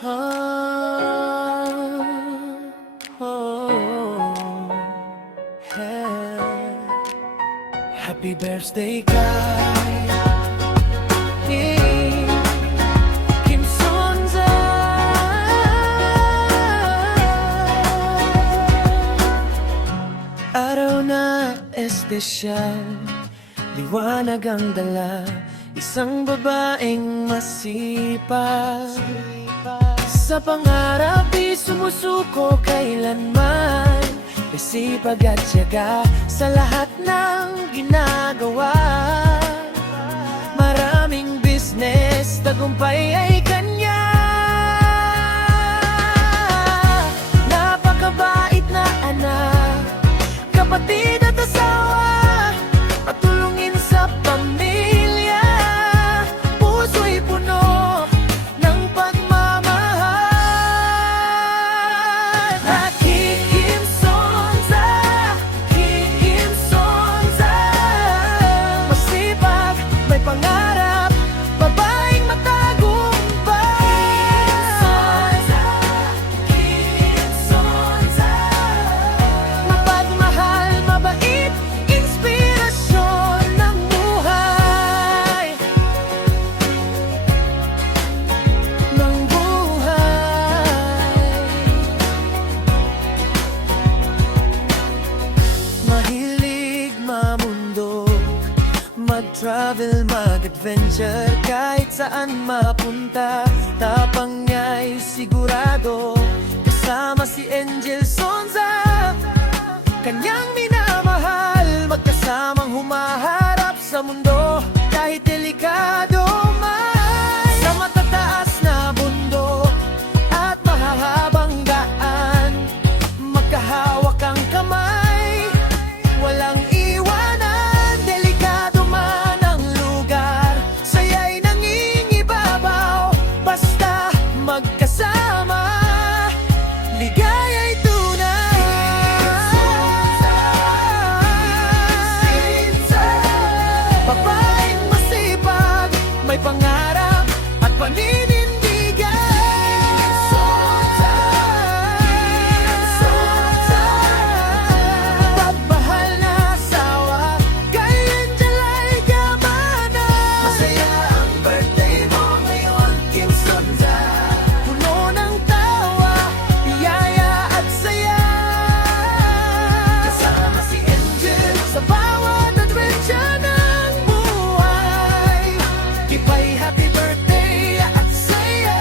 Happy birthday kay Kim Sonza. Araw na espesyal, liwanag ang dala, isang babaeng masipag. Sa pangarap di sumusuko kailanman, sipag at tiyaga sa lahat ng ginagawa. Maraming business, tagumpay ay kanya. Napakabait na anak, kapatid at asawa, patulungin sa pamilya. Puso'y puno ng pagmamahal. Kim Sonza, Kim Sonza, masipag, may pangarap, babaeng matagumpay. Kim Sonza, mapagmahal, mabait, inspirasyon ng buhay. Ng buhay. Mahilig mamundok, mag-travel, mag-adventure, kahit saan mapunta. Tapang niya'y sigurado, kasama si Angel Sonza. Kanyang minamahal, magkasamang humaharap sa mundo, kahit delikado man. Sa matataas na bundok at mahahabang daan, magkahawak ang kamay, walang iwanan. Delikado man ang lugar, saya'y nangingibabaw, basta magkasama, ligaya'y tunay. Babaeng masipag, may pangarap at paninindigan. Pagmahal na asawa, kay Angel ay gamana. Masaya ang birthday mo ngayon, Kim Sonza. Puno ng tawa, biyaya at saya. Kasama si Angel sa bawat adventure ng buhay. Kipay happy birthday at saya.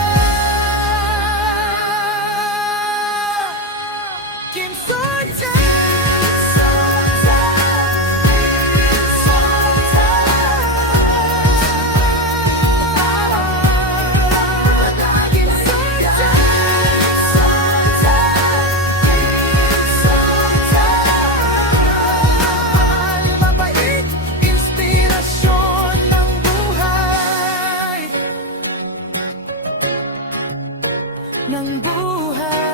Kim Sonza. Mabait, inspirasyon ng buhay. Ng buhay.